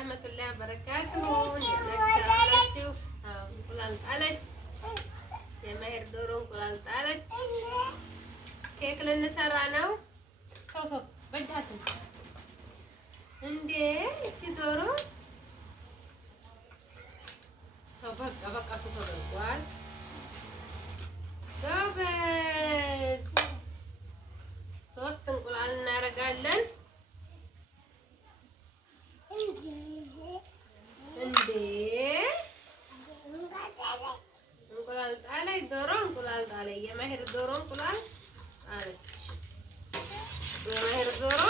ወራህመቱላሂ ወበረካቱሁ። እንደናችሁ እንቁላል ጣለች። የመሄድ ዶሮ እንቁላል ጣለች። ኬክ ልንሰራ ነው። ሰው በእጃት እንዴ እቺ ዶሮ በቃ እሱ ተደርጓል። ጎበዝ። 3 እንቁላል እናደርጋለን። እንዴ እንቁላል ጣለች ዶሮ እንቁላል ጣለች። የመሄድ ዶሮ እንቁላል ጣለች። የመሄድ ዶሮ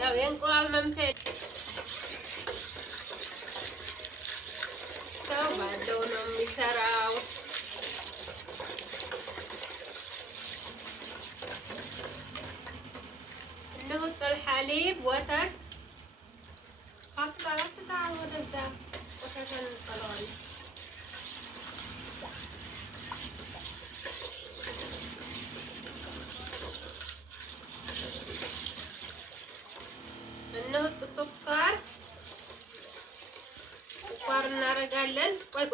ያው የእንቁላል መምቻ ሰው ባለው ነው የሚሰራው። نحط الحليب وتر قطع ودجا وتر القلوي نحط سكر እናደርጋለን። ቆይ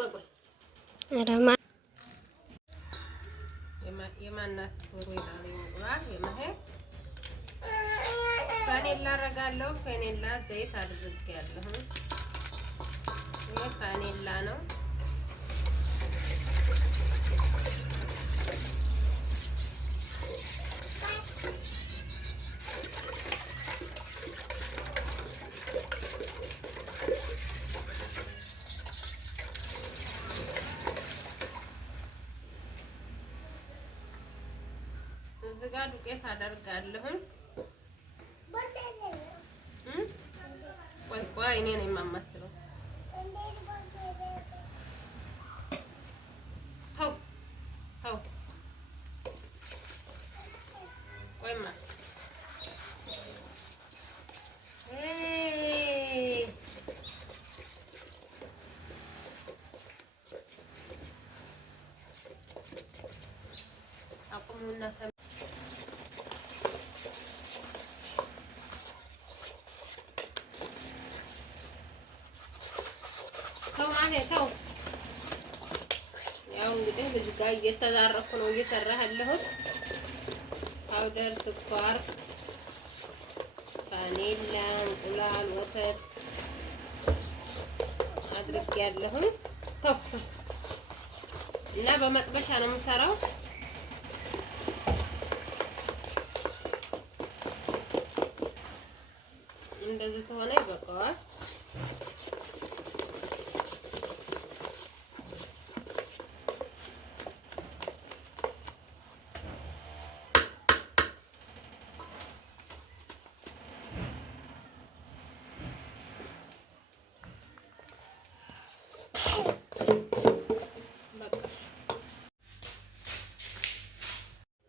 የማናት ዶሮ ይላል እንቁላል የመሄድ ፋኔላ አደርጋለሁ። ፋኔላ ዘይት አድርጌያለሁ። ይሄ ፋኔላ ነው። እዚህ ጋር ዱቄት አደርጋለሁ። ቆይ እኔ ነኝ የማማስለው። ተው ቆይማ አቁሙና ተው ያው እንግዲህ እዚህ ጋር እየተዛረኩ ነው እየሰራህ ያለሁት። ፓውደር፣ ስኳር፣ ቫኒላ፣ እንቁላል፣ ወተት አድርጌያለሁ። ተው እና በመጥበሻ ነው የምሰራው። እንደዚህ ከሆነ ይበቃዋል።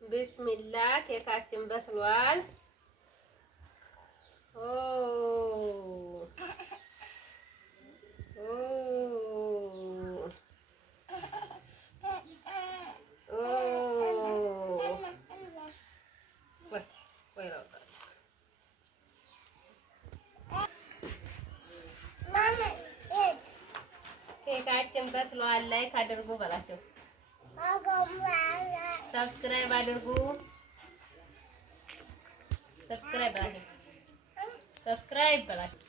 ቢስሚላ ኬካችን በስሏል። ኬካችን በስሏል። ላይክ አድርጉ በላቸው። ሰብስክራይብ አድርጉ። ሰብስክራይብ በላቸው።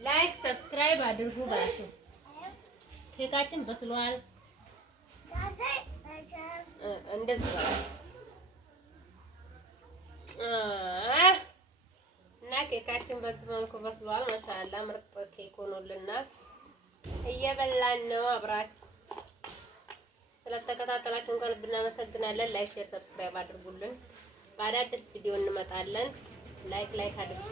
ላይክ ሰብስክራይብ አድርጉ በላቸው። ኬካችን በስሏል። እንደዚህ በላቸው እና ኬካችን በዚህ መልኩ በስሏል። ማሻአላ ምርጥ ኬክ ሆኖልናል። እየበላን ነው። አብራችሁ ስለተከታተላችሁን ከልብ እናመሰግናለን። ላይክ፣ ሼር፣ ሰብስክራይብ አድርጉልን። በአዳዲስ ቪዲዮ እንመጣለን። ላይክ አድርጉ።